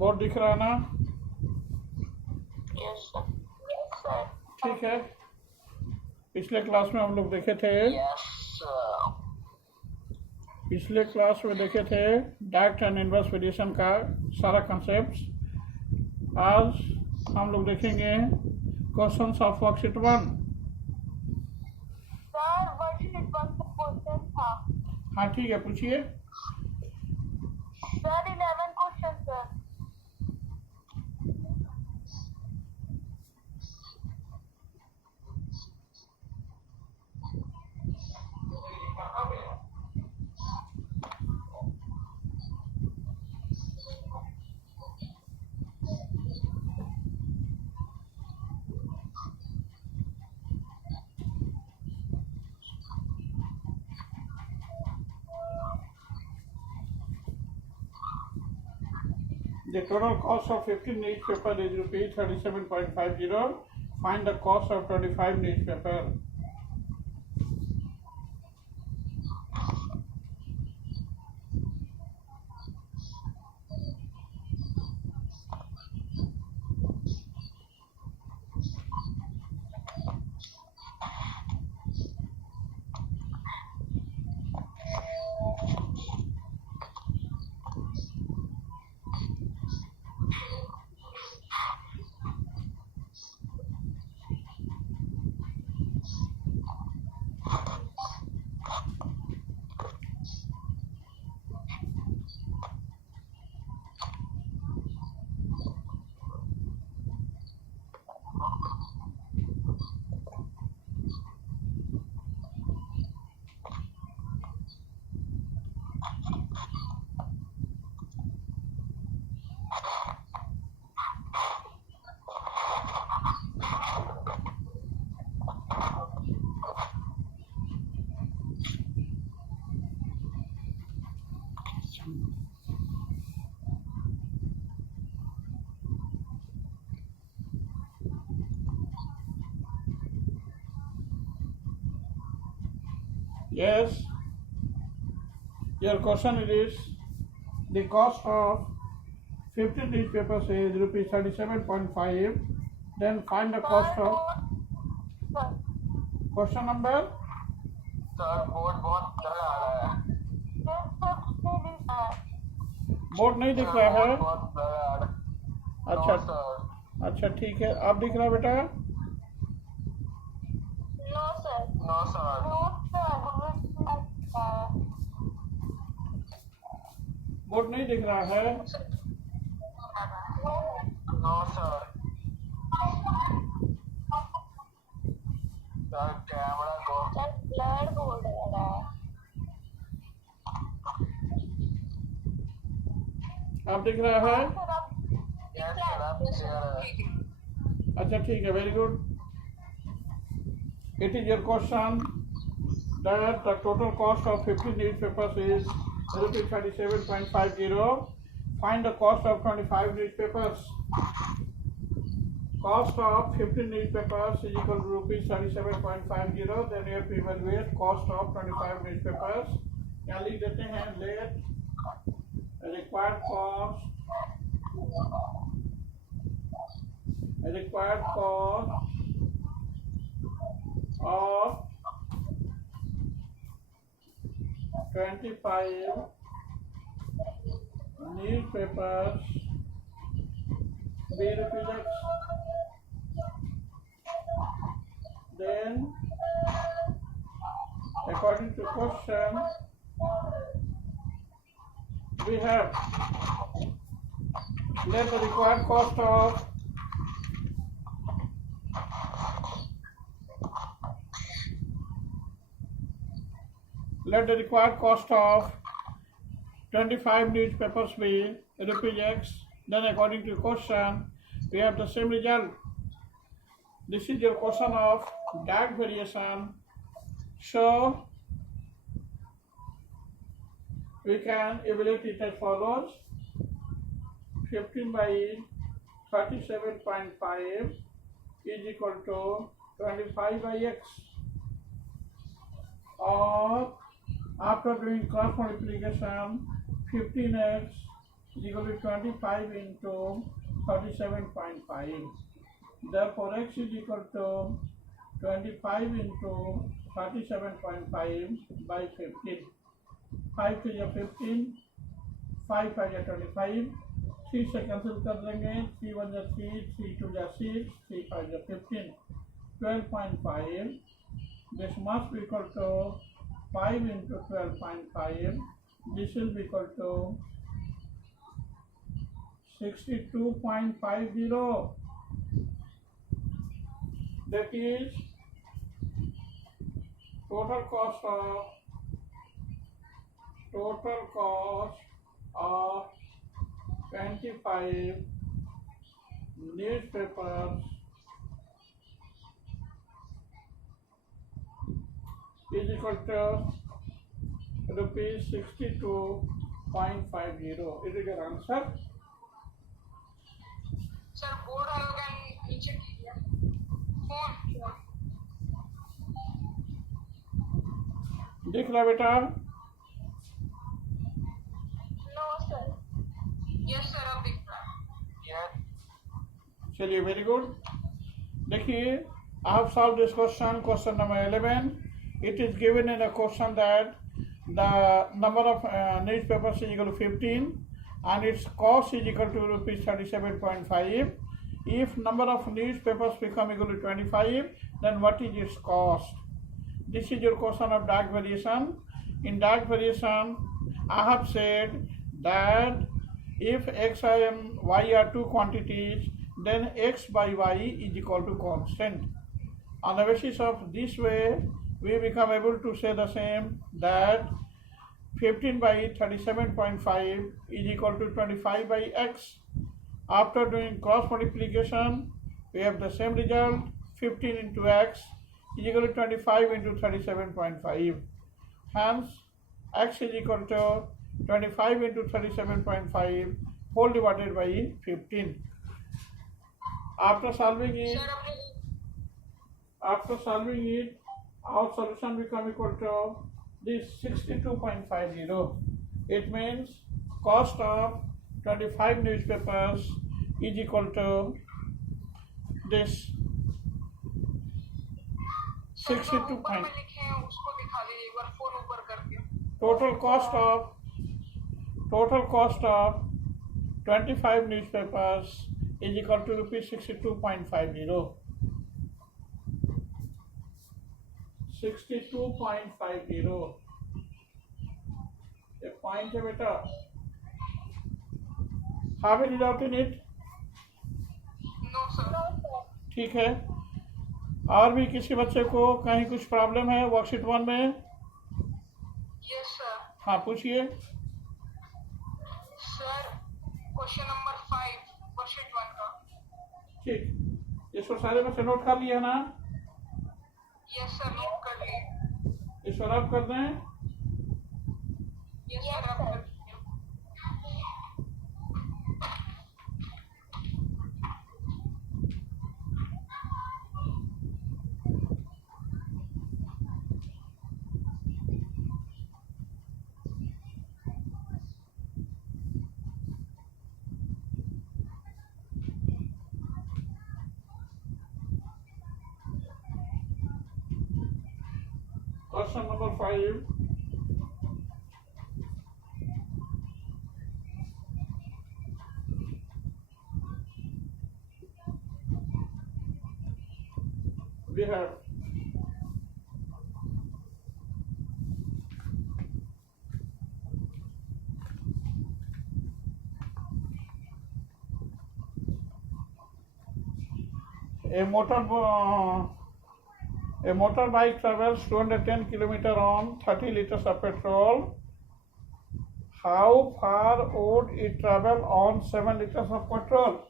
Board दिख रहा है ना? Yes sir. ठीक है, पिछले क्लास में हम लोग देखे थे पिछले क्लास में देखे थे डायरेक्ट एंड इनवर्स वेरिएशन का सारा कंसेप्ट। आज हम लोग देखेंगे questions of worksheet 1। Sir worksheet 1 का क्वेश्चन था। हाँ ठीक है, पूछिए। Sir 11 question sir. The total cost of 15 newspaper is rupees 37.50. Find the cost of 25 newspaper. Yes, your question is the cost of 15 newspapers is rupees 37.5. Then find the cost of question number. Sir board बहुत बड़ा आ रहा है। Board नहीं दिख रहा है? बहुत बड़ा आ रहा है। अच्छा अच्छा ठीक है, अब दिख रहा है बेटा? No sir. No sir. Board नहीं दिख रहा है? No sir. सर कैमरा को ब्लर बोर्ड आ रहा है। अब दिख रहा है? यस सर, अब दिख रहा है। अच्छा ठीक है, very good. It is your question that the total cost of 15 newspapers is rupees 37.50. Find the cost of 25 newspapers. cost of 15 newspapers is equal to rupees 37.50. Then we have to evaluate cost of 25 newspapers. यहाँ लिख देते हैं let required cost of 25 newspapers be rupees X. Then according to question we have let the required cost of let the required cost of 25 newspapers be rupees X. Then according to question we have the same result. This is your question of DAG variation. So we can evaluate it as follows. 15 by 37.5 is equal to 25 by X, or after doing cross multiplication 15x is equal to 25 into 37.5. Therefore x is equal to 25 into 37.5 by 15. 5 to 15, 5 5 25, 3 से cancel कर देंगे, 3 1 3, 3 2 6, 3 5 15, 12.5. This must be equal to 5 into 12.5. This will be equal to 62.50. That is total cost of 25 newspapers is equal to rupees 62.50. It is your answer. Sir board होगा नीचे कीजिए phone देख लो बेटा. No sir yes sir अब दिख रहा है yes चलिए वेरी गुड. देखिए I have solved this question number 11. It is given in a question that the number of newspapers is equal to 15 and its cost is equal to rupees 37.5. If number of newspapers become equal to 25, then what is its cost? This is your question of DAG variation. In DAG variation, I have said that if x and y are two quantities, then x by y is equal to constant. On the basis of this way, we become able to say the same, that 15 by 37.5 is equal to 25 by x. After doing cross multiplication, we have the same result. 15 into x is equal to 25 into 37.5. Hence, x is equal to 25 into 37.5 whole divided by 15. After solving it, our solution become equal to this 62.50. It means cost of 25 newspapers is equal to this 62. Total cost of 25 newspapers is equal to rupees 62.50. 62.50. A point है बेटा. Have any doubt in it? No sir ठीक है. और भी किसी बच्चे को कहीं कुछ प्रॉब्लम है वर्कशीट 1 में? यस सर हाँ पूछिए. सर क्वेश्चन नंबर 5 वर्कशीट 1 का. ठीक, इसको सारे बच्चे नोट कर लिए ना? यस सर नोट कर लिए. इसको रब कर दें. यस सर अब कर दीजिए. Question number 5. We have a motorbike travels 210 km on 30 liters of petrol. How far would it travel on 7 liters of petrol?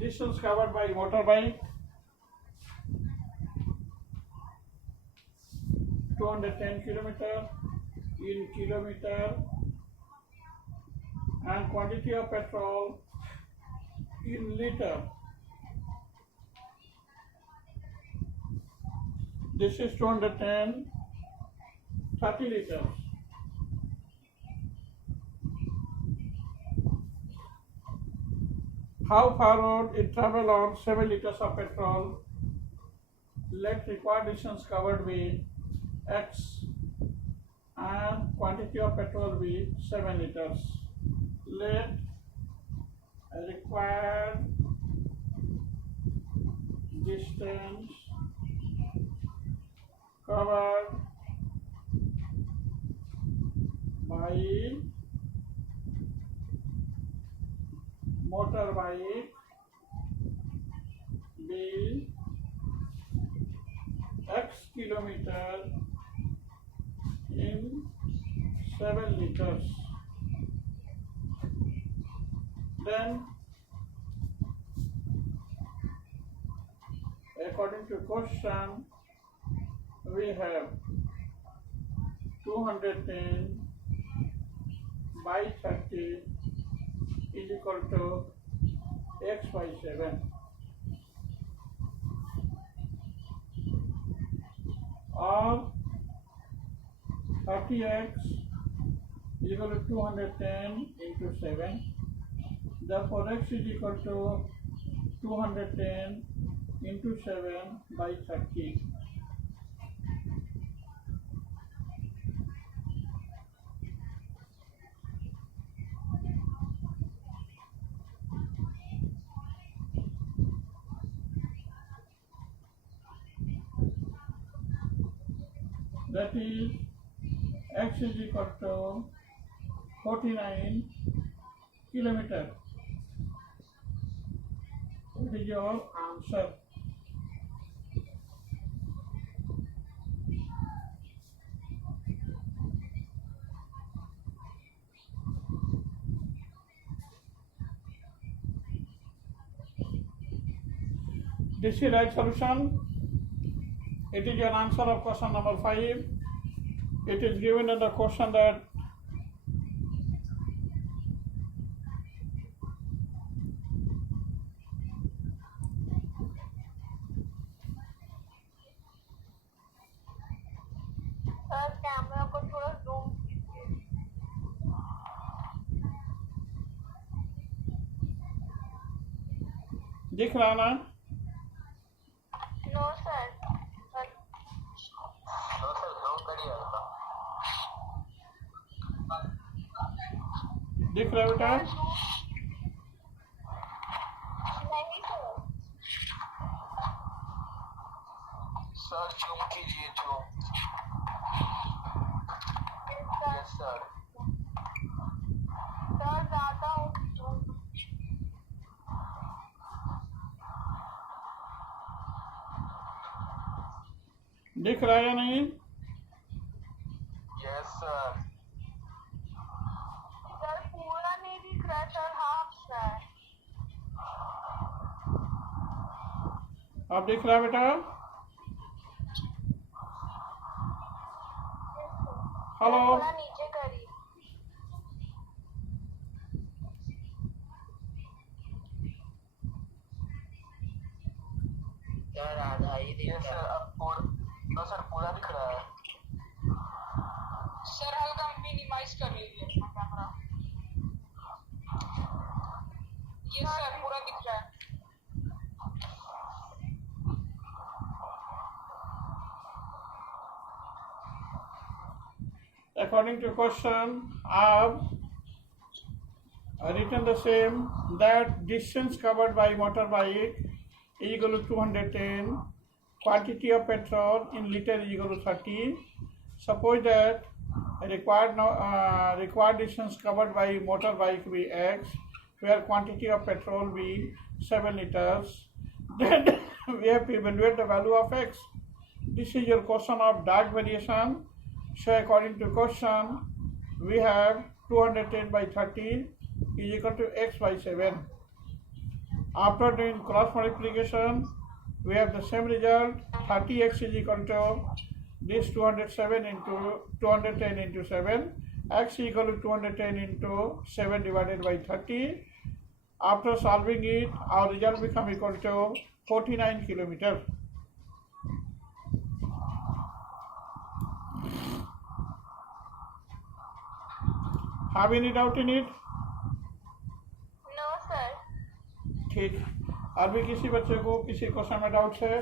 Distance covered by motorbike 210 km in kilometer, and quantity of petrol in liter. This is 210, 30 liters. How far would it travel on 7 liters of petrol? Let required distance covered be X and quantity of petrol be 7 liters. Let required distance covered by motorbike be X kilometer in 7 liters. Then, according to question, we have 210 by 30 is equal to X by 7, or 30x is equal to 210 into 7. Therefore, X is equal to 210 into 7 by 30. That is, X is equal to 49 kilometers. What is your answer? This is right solution. It is your answer of question number 5. It is given in the question that sir camera को थोड़ा zoom कीजिए. दिख रहा ना? No sir. दिख रहा है बेटा? नहीं सर. सर जूम कीजिए जूम. Yes sir. सर ज्यादा जूम. दिख रहा है या नहीं? Yes sir. sir. अब दिख रहा है बेटा? हेलो, थोड़ा नीचे करिए. सर आधा ही दिख यस सर रहा है। अब पूरा सर पूरा दिख रहा है. सर हल्का मिनिमाइज कर लीजिए अपना कैमरा. ये सर पूरा दिख रहा है. according to question, I've written the same, that distance covered by motorbike is equal to 210, quantity of petrol in liter is equal to 30. Suppose that required distance covered by motorbike be x, where quantity of petrol be 7 liters. Then we have to evaluate the value of x. This is your question of dark variation. So according to question, we have 210 by 30 is equal to x by 7. After doing cross multiplication, we have the same result. 30x is equal to this 207 into 210 into 7. X is equal to 210 into 7 divided by 30. After solving it, our result become equal to 49 kilometers. Have any doubt in it? No sir. ठीक. अभी किसी बच्चे को किसी question में doubt है?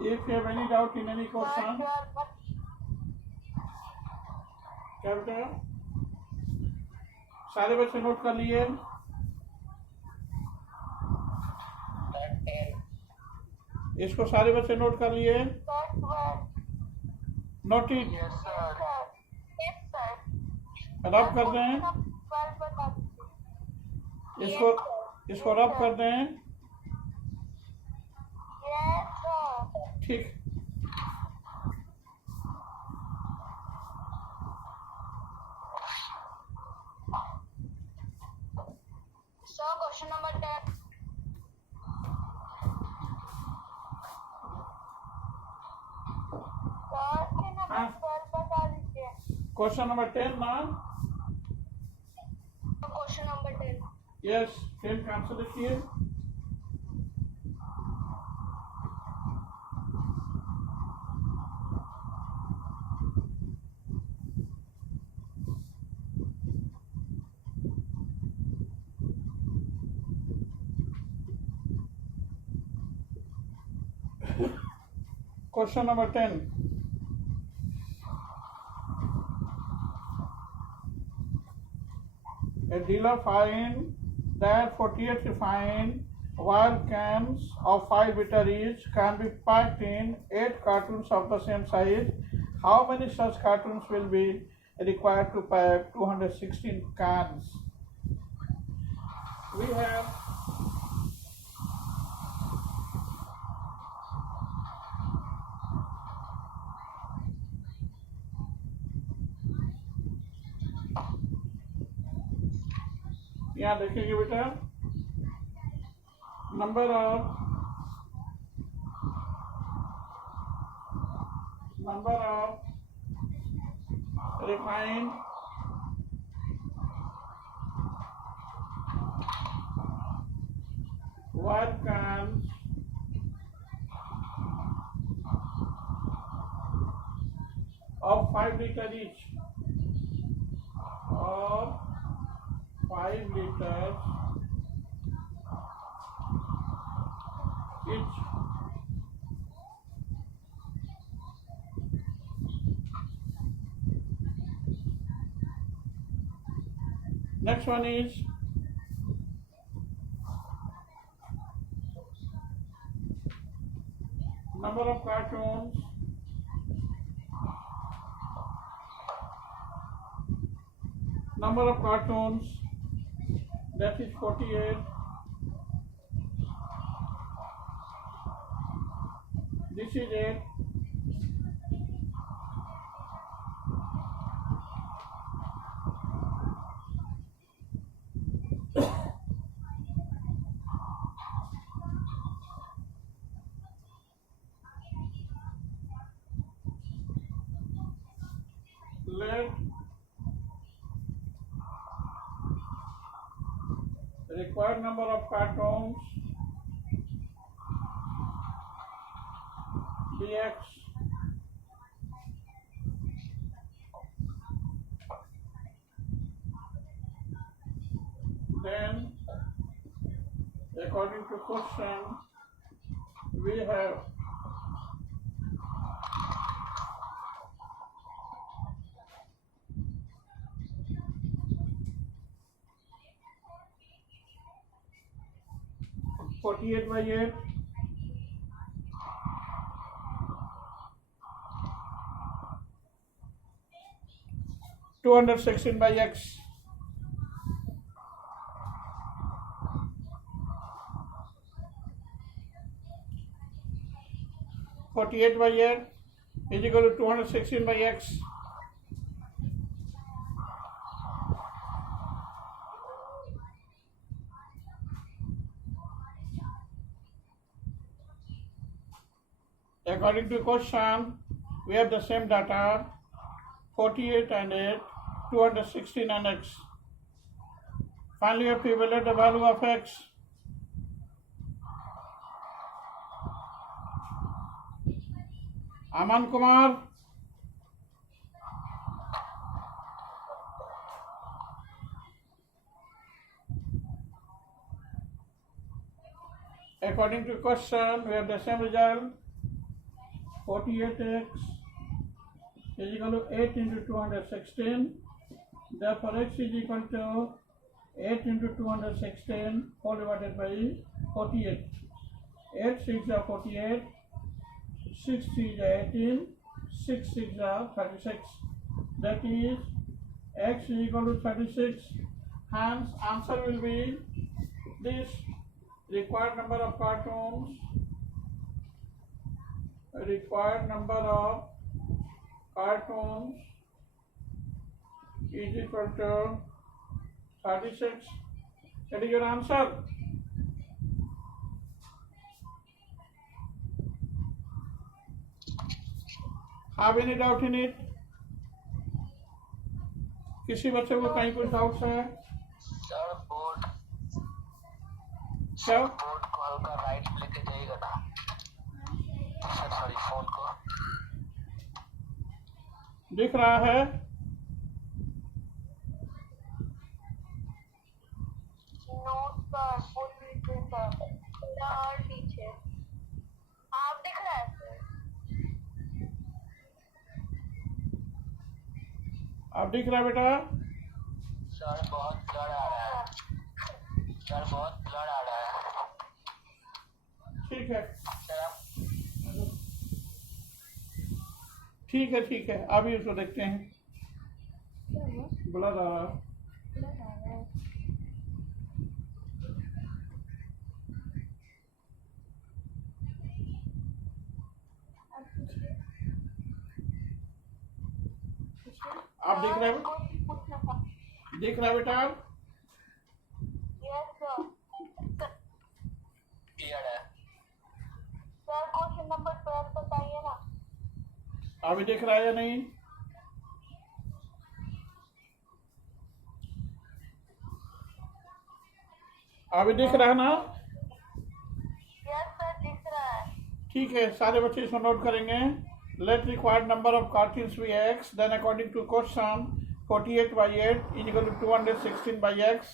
If you have any doubt in any question, क्या बेटा? सारे बच्चे नोट कर लिए? सर 10 इसको सारे बच्चे नोट कर लिए? Note it. Yes sir. रब कर दें. इसको रब कर दें. ठीक. So question number 10. Question number 10 ना? Question number 10. यस. 10 का आंसर लिखिए. Question number 10. A dealer find that 48 refined oil cans of 5 liter each can be packed in 8 cartons of the same size. How many such cartons will be required to pack 216 cans? We have यहाँ देखेंगे बेटा, number of refined oil cans of 5 liter each, of 5 liters each. Next one is number of cartons that is 48. This is 8. let the required number of cartoons be X. Then, according to question, we have (48 by 8), (216 by X), (48 by 8) is equal to 216 by X. According to question, we have the same data, 48 and 8, 216 and X. Finally, we have to evaluate the value of X. Aman Kumar. According to question, we have the same result, 48x is equal to 8 into 216. Therefore, x is equal to 8 into 216 whole divided by 48. 8 6 are 48, 6 3 are 18, 6 6 are 36. That is, x is equal to 36. Hence, answer will be this. Required number of cartoons is equal to 36. That is your answer. Have any doubt in it? किसी बच्चे को कहीं कुछ doubts है? Sir board क्या? Board को हल्का right में लेके जाइएगा ना सर, सॉरी फोन को दिख रहा है? नो सर, फुल नीचे सर, थोड़ा और पीछे। आप दिख रहा है सर? अब दिख रहा है बेटा? सर बहुत ब्लर आ रहा है, सर बहुत ब्लर आ रहा है। ठीक है, सर आप ठीक है, अभी इसको देखते हैं। बुला रहा है। आप देख रहे हो? देख रहा है बेटा? Yes sir. क्लियर है। सर क्वेश्चन नंबर 12 बताइए ना। अभी देख रहा है या नहीं? अभी दिख रहा है ना? यस सर, दिख रहा है। ठीक है, सारे बच्चे इसको नोट करेंगे। Let required number of cartoons be x. Then according to question, 48 by 8 is equal to 216 by x.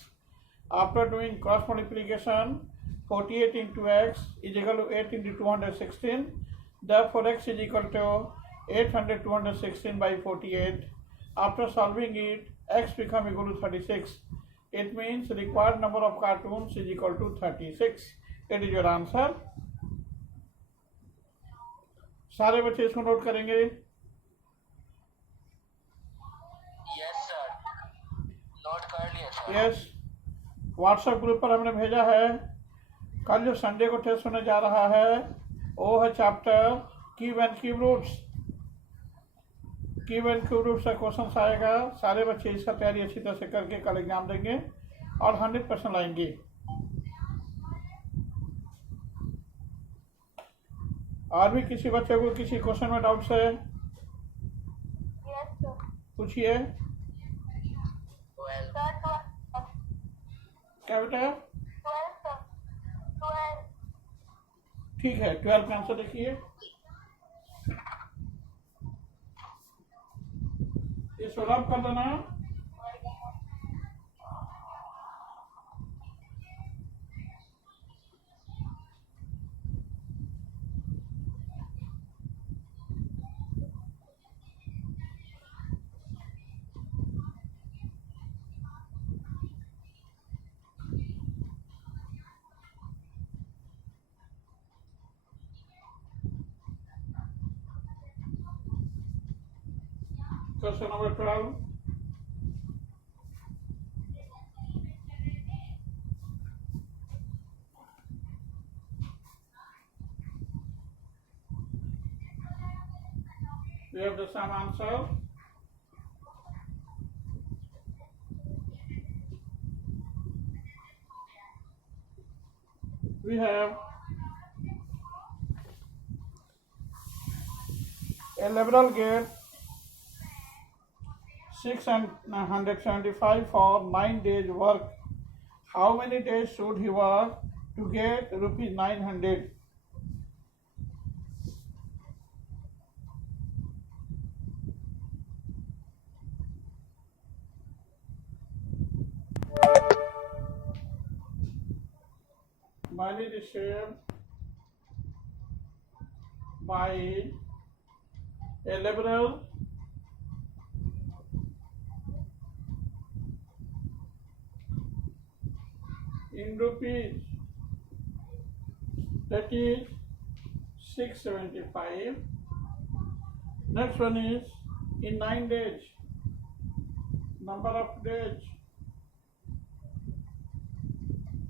After doing cross multiplication, 48 into x is equal to 8 into 216. Therefore, x is equal to 800 216 by 48. After solving it, x become equal to 36. It means required number of cartoons is equal to 36. It is your answer. सारे बच्चे इसको note करेंगे। Yes sir, note कर लिए sir. Yes, WhatsApp group पर हमने भेजा है। कल जो संडे को टेस्ट होने जा रहा है वो है chapter cube and cube roots. Cube and cube roots का क्वेश्चन आएगा। सारे बच्चे इसका तैयारी अच्छी तरह से करके कल एग्जाम देंगे और 100% लाएंगे। और भी किसी बच्चे को किसी क्वेश्चन में डाउट्स है? Yes sir. पूछिए। 12. सर क्या बेटा? 12 सर 12 ठीक है, 12 का आंसर देखिए। ये 16 कर देना। Question number 12। We have the same answer. We have a liberal gate 675 for 9 days work. How many days should he work to get rupees 900? Money is shared by a liberal in rupees, that is 675. Next one is in 9 days, number of days,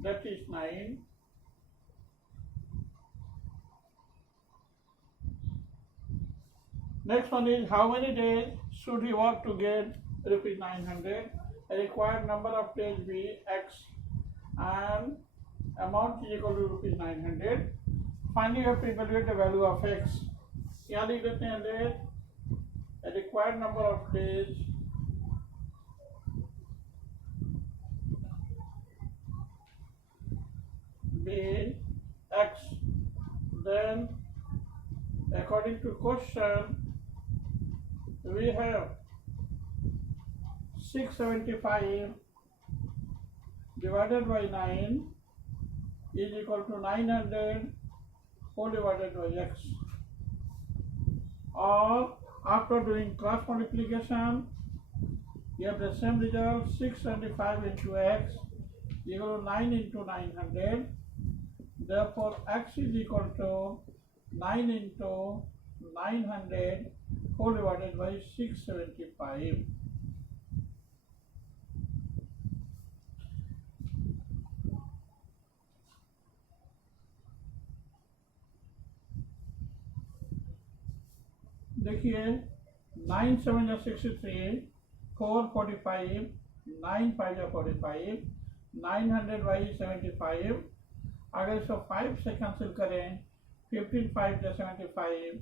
that is 9. Next one is how many days should he work to get rupees 900? A required number of days be x and amount is equal to rupees 900. Finally, you have to evaluate the value of x. यहाँ लिख देते हैं let a required number of days be x. Then, according to question, we have 675 divided by 9 is equal to 900 whole divided by x. Or after doing cross multiplication, you have the same result. 675 into x equal to 9 into 900. Therefore, x is equal to 9 into 900 whole divided by 675. देखिए 9 7 जा 63, 4 45, 9 5 जा 45, 900 by 75. अगर इसको 5 से cancel करें 15 5 जा 75,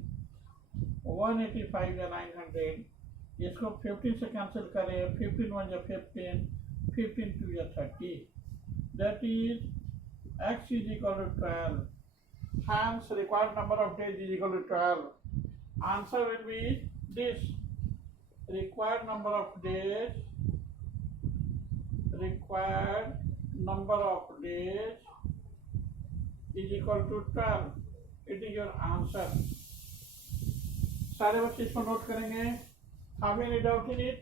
185 या 900. इसको 15 से कैंसिल करें 15 1 या 15, 15 2 या 30. That is x is equal to 12. Hence required number of days is equal to 12. Answer will be this. Required number of days is equal to 12. It is your answer. सारे बच्चे इसको नोट करेंगे. Have any doubt in it?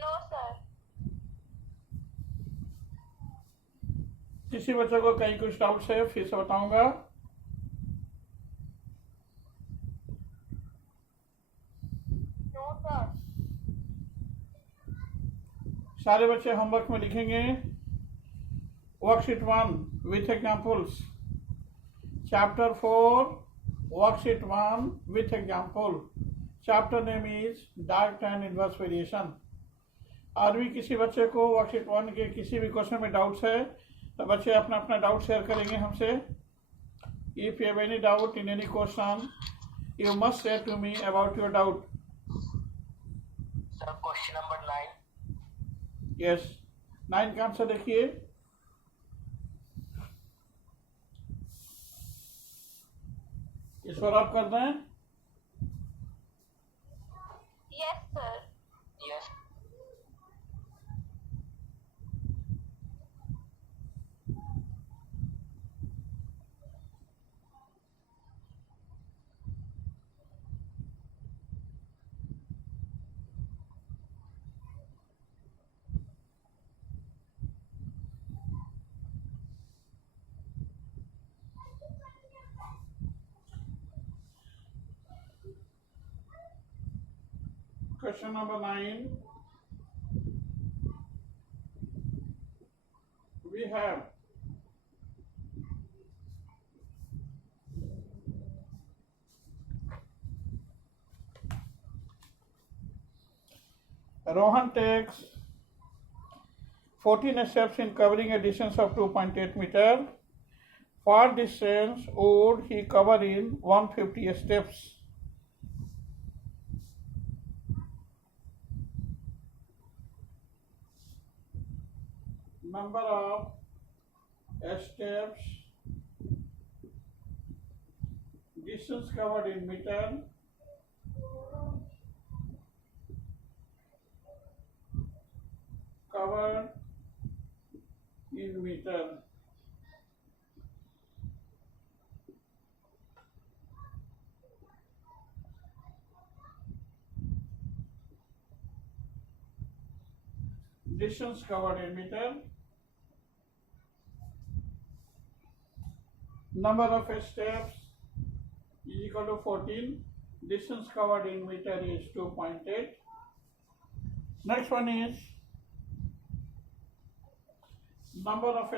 No sir. किसी बच्चे को कहीं कुछ doubt है फिर से बताऊंगा. No sir. सारे बच्चे होमवर्क में लिखेंगे worksheet 1 with examples. Chapter 4 worksheet 1 with example. Chapter name is direct and inverse variation. और भी किसी बच्चे को वर्कशीट 1 के किसी भी क्वेश्चन में डाउट्स है तो बच्चे अपना अपना डाउट शेयर करेंगे हमसे. If you have any doubt in any question You must say to me about your doubt. Sir, question number 9. Yes. 9 का आंसर देखिए. ईश्वर आप कर दें. Yes, sir. Yes. Question number 9. We have Rohan takes 14 steps in covering a distance of 2.8 meter. What distance would he cover in 150 steps? Number of steps, distance covered in meter, covered in meter. Distance covered in meter. Number of steps is equal to 14. Distance covered in meter is 2.8. Next one is number of